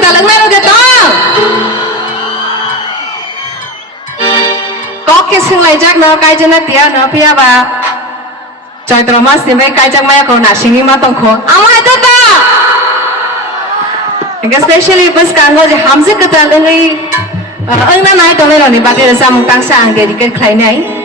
kita lengan kita kok kisah lajak no kai jenak dia no pia ba Chaitra mas ni mai kai jak maya ko na singi ma tong ko amai ta ta especially bus kango je hamze kata lengai ang na nai tong le ni ba ke sam tang sa ang ke di ke khlai nai